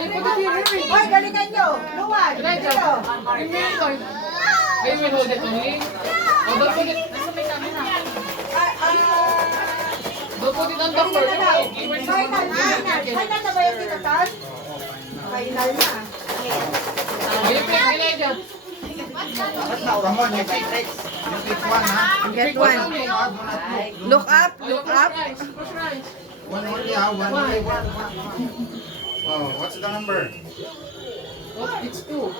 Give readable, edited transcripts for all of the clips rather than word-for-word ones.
Hoy, galingan nyo. Luwan. I will hold it only. Oh, don't put it. Don't put it on the floor. Final na ba yung tinatas? Final na. Come on, you pick one, ha? Get one. Look up, look up. One only, ha? One only, one. Oh, what's the number? Oh, it's two.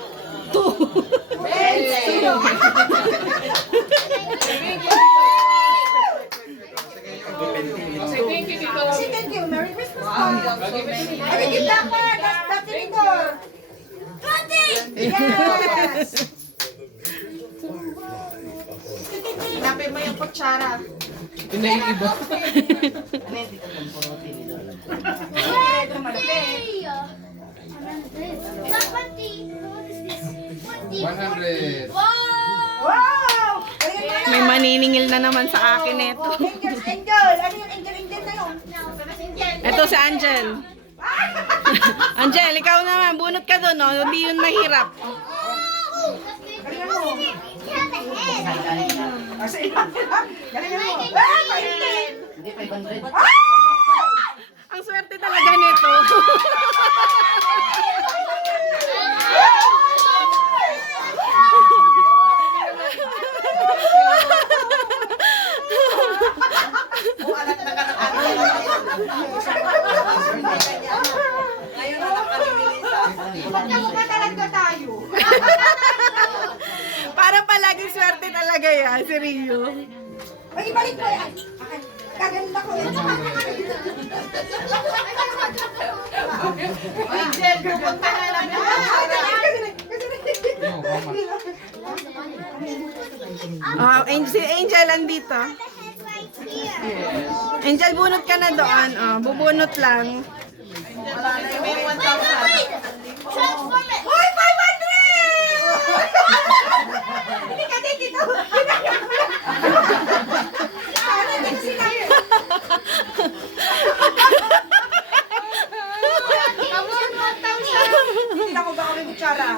Thank you, Tito. Thank you. Merry Christmas po. Ay, kita pa. That's the door. Yes! Hinapin mo yung kutsara. Hindi yung iba. Ito malapit. 100. Wow! Ayun na. May maniningil na naman sa akin neto. Angel. Ano yung angel na yun? Ito si Angel. Angel, ikaw naman, bunot ka doon, no? Hindi yun mahirap. Galingan mo. Ah, paintin! Hindi, 500. Ang swerte talaga nito. Magkakatalagka tayo. Para palaging swerte talaga yan, si Rio. Ay, ibalik mo yan. Kaganda ko yun. Angel, pupunta na lang. Si Angel andito. Angel, bunot ka na doon. Bubunot lang. Hoy, 500! Hindi ka dito. Ano din sila yun? Hindi na ko ba kami kutsara?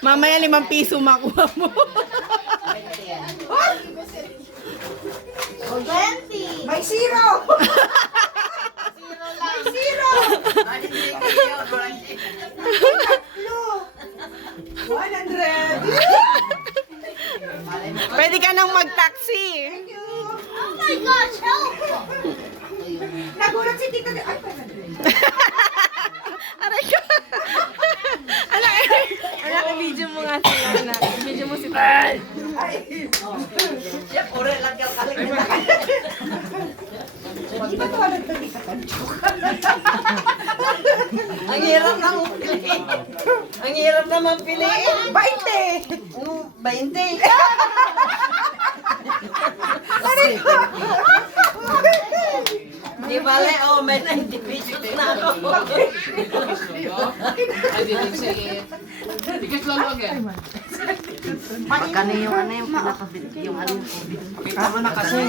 Mamaya 5 piso makuha mo. May zero! May zero! Tatlo! 100! Pwede ka nang mag-taxi. Thank you! Oh my gosh, help! Nagulat si Tito. Ay, 500. Aray ka. Anak, i-video mo nga sila. Anak, i-video mo si Tay. Ay! Siya, pure lang yung kaling. Di ba ito walang tabi-katansyok? Ang hirap naman piliin. Ang hirap naman piliin. 20! Ano, 20? Di bale, oh, may 90 pesos na ako. I didn't say it. Because lalo again. Magkano yung ano yung pinapabili, yung ano yung COVID? Tama na kasi.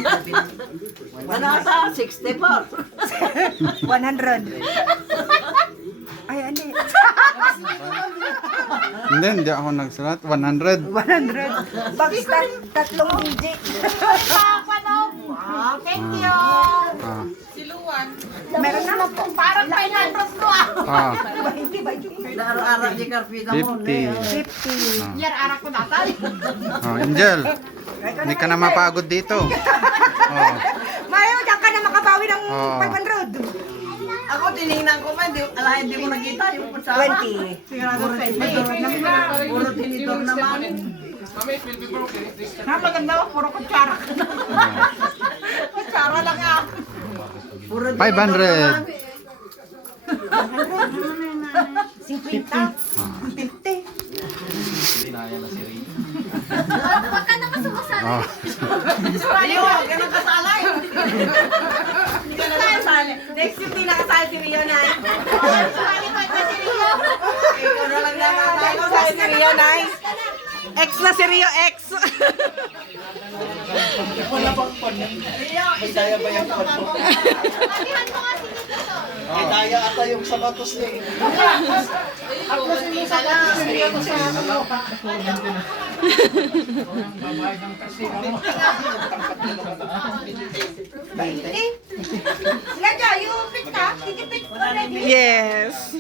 Ano sa 64? 100. Ay, ano eh. Hindi ako nagsulat. 100. 100. Bagstar, tatlong digit. Thank you. Ah. Meron na po. Parang 500 ko ah. Ah. 20. Araw-araw di karpita mo. 50. 50. Yan, arak ko natal. Oh, Angel. Hindi ka na mapagod dito. Oh. Mayo, diyan ka na makabawi ng Oo. 500. Ako tinignan ko pa, hindi mo nakita yung kutsara. 20. Puro tinidor naman. Mama, it will be broken. Please. Maganda mo, puro kutsara. Kutsara lang ah. Puro 500. naman. 50. 50. Huwag ka na masumasali. Oh. Ayaw, huwag ka nang kasali. Hindi ka nang kasali. Next yung di nakasali si Rio na. Ikaw na lang naman. Nakasali si Rio, nice. X na si Rio, X. Rio, isa ba yung Pagkihan mo nga si Tito. Eh, daya ata yung sapatos niya. Sila dyan, you pick ka? Titipik ko already. Yes.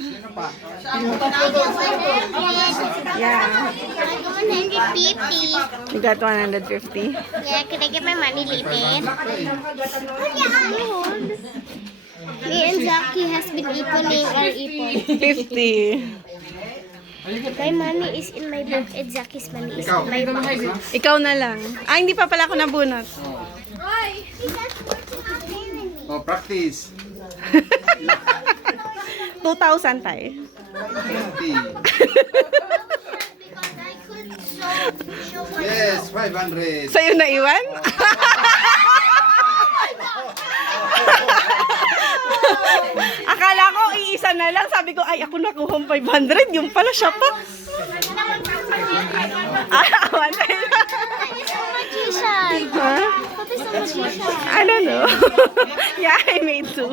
Yeah. I got 150. You got 150. Yeah, can I get my money later? Me and Zaki has been equaling our ipon. 50. My money is in my book and Zaki's money is Ikaw. in my book. Ikaw na lang. Ah, hindi pa pala ako nabunot. Oh, practice. 2,000 tayo. 50. Because I could show my Yes, 500. Sa'yo na iwan? Akala ko iisa na lang. Sabi ko, ay ako nakuha 500. Yung pala siya pa. Ah, one time. That is a magician. Huh? That is a magician. I don't know. Yeah, I made two.